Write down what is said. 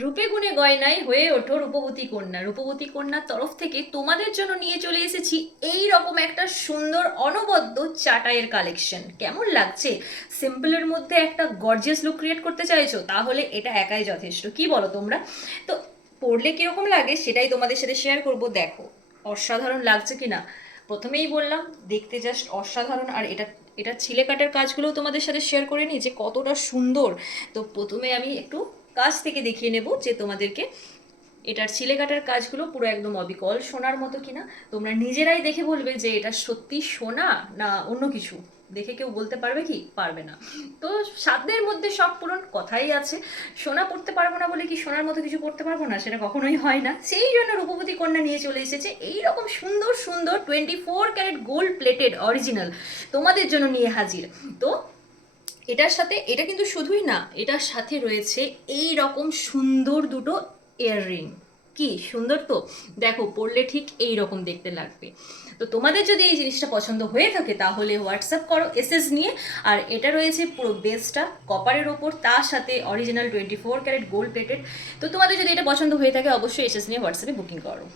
রূপে গুণে গয়নায় হয়ে ওঠো রূপবতী কন্যা। রূপবতী কন্যার তরফ থেকে তোমাদের জন্য নিয়ে চলে এসেছি এই রকম একটা সুন্দর অনবদ্য চাটাইয়ের কালেকশন। কেমন লাগছে? সিম্পলের মধ্যে একটা গর্জিয়াস লুক ক্রিয়েট করতে চাইছো, তাহলে এটা একাই যথেষ্ট। কি বলো তোমরা? তো পরলে কিরকম লাগে সেটাই তোমাদের সাথে শেয়ার করব। দেখো অসাধারণ লাগছে কিনা। প্রথমেই বললাম দেখতে জাস্ট অসাধারণ। আর এটা এটা ছিলে কাটার কাজগুলোও তোমাদের সাথে শেয়ার করে নিই যে কতটা সুন্দর। তো প্রথমে আমি একটু কাছ থেকে দেখিয়ে নেব যে তোমাদেরকে এটার ছিলে কাটার কাজগুলো পুরো একদম অবিকল সোনার মতো কিনা। তোমরা নিজেরাই দেখে বলবে যে এটা সত্যি সোনা না অন্য কিছু। দেখে কেউ বলতে পারবে কি? পারবে না। তো সাধ্যের মধ্যে সব পূরণ কথাই আছে। সোনা পড়তে পারবো না বলে কি সোনার মতো কিছু পড়তে পারবো না? সেটা কখনোই হয় না। সেই জন্য রূপবতী কন্যা নিয়ে চলে এসেছে এই রকম সুন্দর সুন্দর 24 ক্যারেট গোল্ড প্লেটেড অরিজিনাল তোমাদের জন্য নিয়ে হাজির। তো এটার সাথে এটা কিন্তু শুধুই না, এটার সাথে রয়েছে এই রকম সুন্দর দুটো ইয়াররিং। কি সুন্দর! তো দেখো পরলে ঠিক এই রকম দেখতে লাগবে। তো তোমাদের যদি এই জিনিসটা পছন্দ হয়ে থাকে তাহলে হোয়াটসঅ্যাপ করো এসএস নিয়ে। আর এটা রয়েছে পুরো বেসটা কপারের ওপর, তার সাথে অরিজিনাল 24 ক্যারেট গোল্ড প্লেটেড। তো তোমাদের যদি এটা পছন্দ হয়ে থাকে অবশ্যই এসএস নিয়ে হোয়াটসঅ্যাপে বুকিং করো।